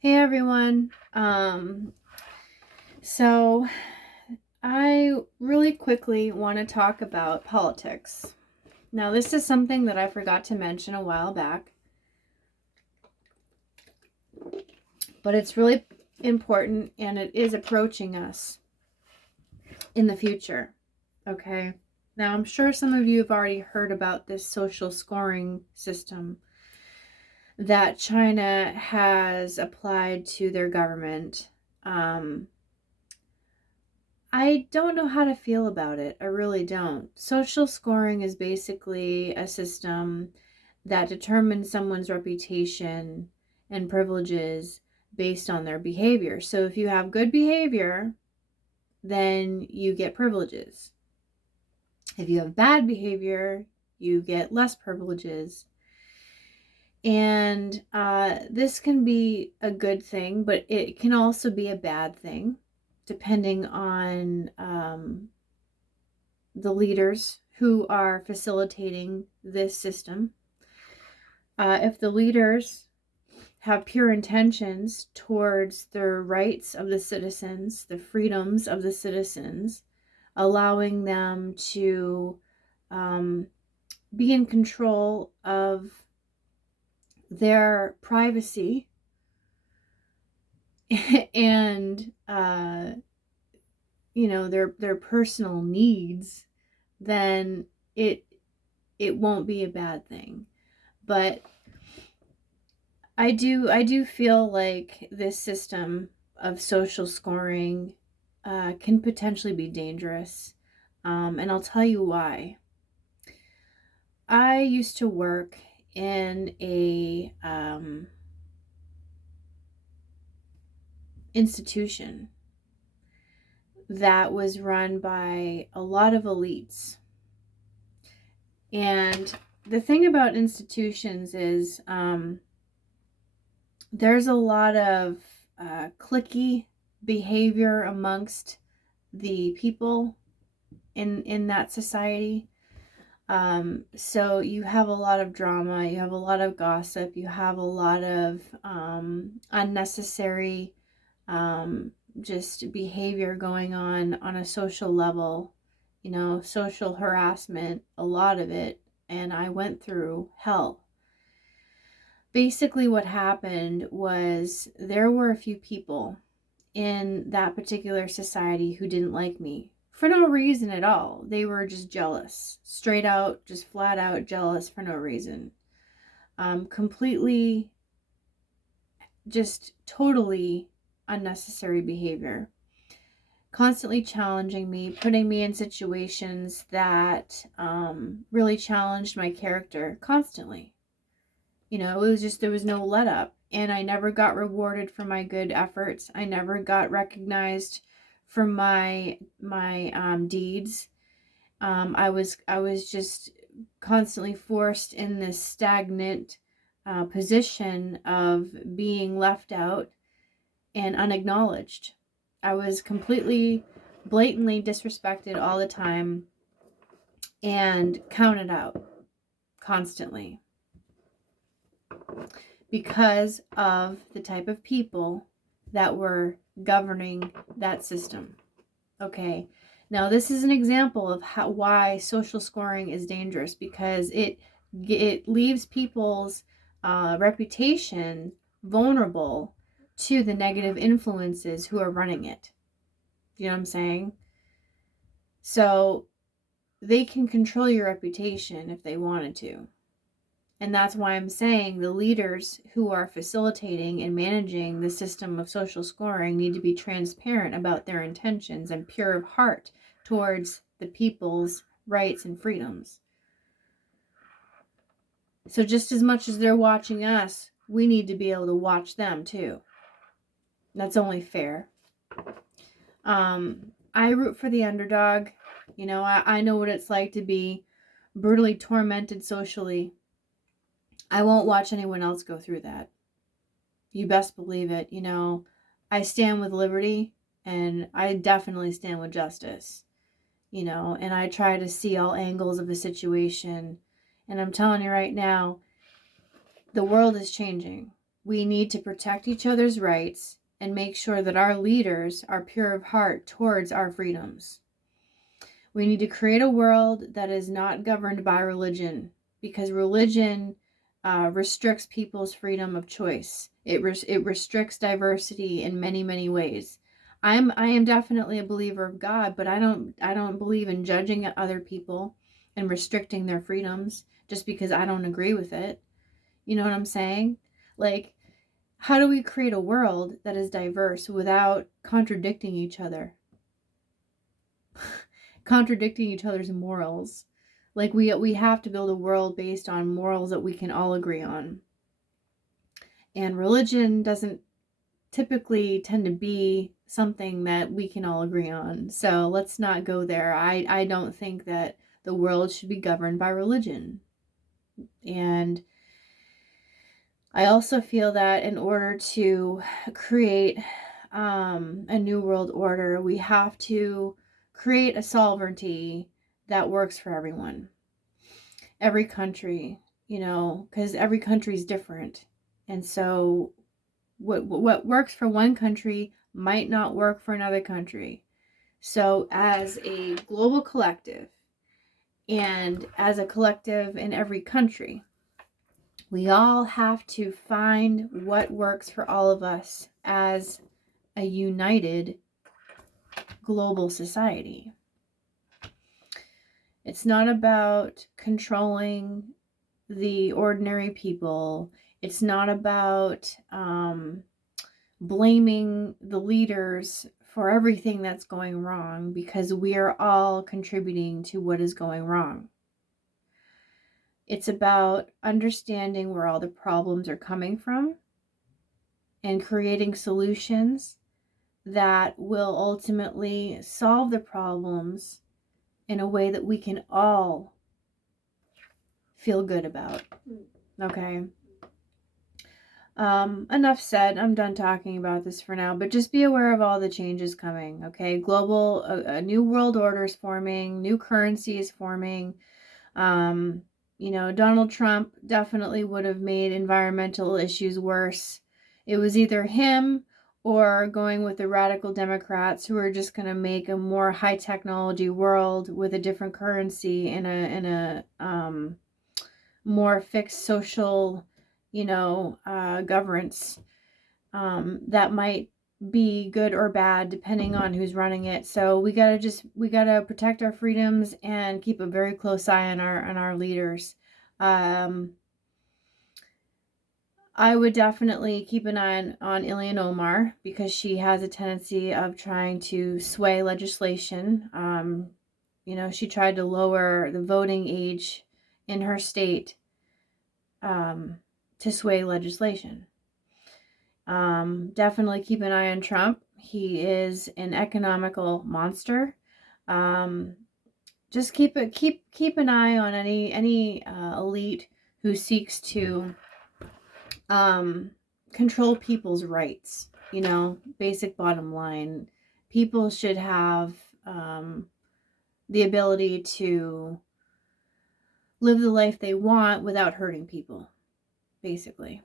Hey everyone. So I really quickly want to talk about politics. Now, this is something that I forgot to mention a while back, but it's really important and it is approaching us in the future. Okay. Now, I'm sure some of you have already heard about this social scoring system that China has applied to their government. Um, I don't know how to feel about it. I really don't. Social scoring is basically a system that determines someone's reputation and privileges based on their behavior. So if you have good behavior, then you get privileges. If you have bad behavior, you get less privileges. And this can be a good thing, but it can also be a bad thing, depending on the leaders who are facilitating this system. If the leaders have pure intentions towards the rights of the citizens, the freedoms of the citizens, allowing them to be in control of their privacy and their personal needs, then it it won't be a bad thing. But I do feel like this system of social scoring can potentially be dangerous, and I'll tell you why. I used to work in a institution that was run by a lot of elites, and the thing about institutions is there's a lot of cliquey behavior amongst the people in that society. So you have a lot of drama, you have a lot of gossip, you have a lot of unnecessary just behavior going on a social level, social harassment, a lot of it. And I went through hell. Basically, what happened was there were a few people in that particular society who didn't like me for no reason at all. They were just jealous, straight out, just flat out jealous for no reason. Completely, just totally unnecessary behavior. Constantly challenging me, putting me in situations that really challenged my character constantly. It was just, there was no let up. And I never got rewarded for my good efforts. I never got recognized for my deeds. I was just constantly forced in this stagnant position of being left out and unacknowledged. I was completely, blatantly disrespected all the time and counted out constantly because of the type of people that were governing that system. Okay. Now, this is an example of why social scoring is dangerous, because it leaves people's reputation vulnerable to the negative influences who are running it. You know what I'm saying? So they can control your reputation if they wanted to. And that's why I'm saying the leaders who are facilitating and managing the system of social scoring need to be transparent about their intentions and pure of heart towards the people's rights and freedoms. So just as much as they're watching us, we need to be able to watch them too. That's only fair. I root for the underdog. I know what it's like to be brutally tormented socially. I won't watch anyone else go through that. You best believe it. I stand with liberty, and I definitely stand with justice, and I try to see all angles of the situation. And I'm telling you right now, the world is changing. we need to protect each other's rights and make sure that our leaders are pure of heart towards our freedoms. We need to create a world that is not governed by religion, because religion restricts people's freedom of choice. It restricts diversity in many, many ways. I am definitely a believer of God, but I don't believe in judging other people and restricting their freedoms just because I don't agree with it. You know what I'm saying? Like, how do we create a world that is diverse without contradicting each other? Contradicting each other's morals. Like, we have to build a world based on morals that we can all agree on. And religion doesn't typically tend to be something that we can all agree on. So let's not go there. I don't think that the world should be governed by religion. And I also feel that in order to create a new world order, we have to create a sovereignty that works for everyone. Every country, because every country is different. And so what works for one country might not work for another country. So as a global collective, and as a collective in every country, we all have to find what works for all of us as a united global society. It's not about controlling the ordinary people. It's not about blaming the leaders for everything that's going wrong, because we are all contributing to what is going wrong. It's about understanding where all the problems are coming from and creating solutions that will ultimately solve the problems in a way that we can all feel good about. Okay. Enough said. I'm done talking about this for now, but just be aware of all the changes coming. Okay. Global, a new world order is forming, new currency is forming. Donald Trump definitely would have made environmental issues worse. It was either him or going with the radical Democrats, who are just going to make a more high technology world with a different currency and a more fixed social, governance that might be good or bad depending on who's running it. So we gotta protect our freedoms and keep a very close eye on our leaders. I would definitely keep an eye on Ilhan Omar, because she has a tendency of trying to sway legislation. She tried to lower the voting age in her state to sway legislation. Definitely keep an eye on Trump. He is an economical monster. Just keep an eye on any elite who seeks to control people's rights. Basic bottom line, people should have the ability to live the life they want without hurting people, basically.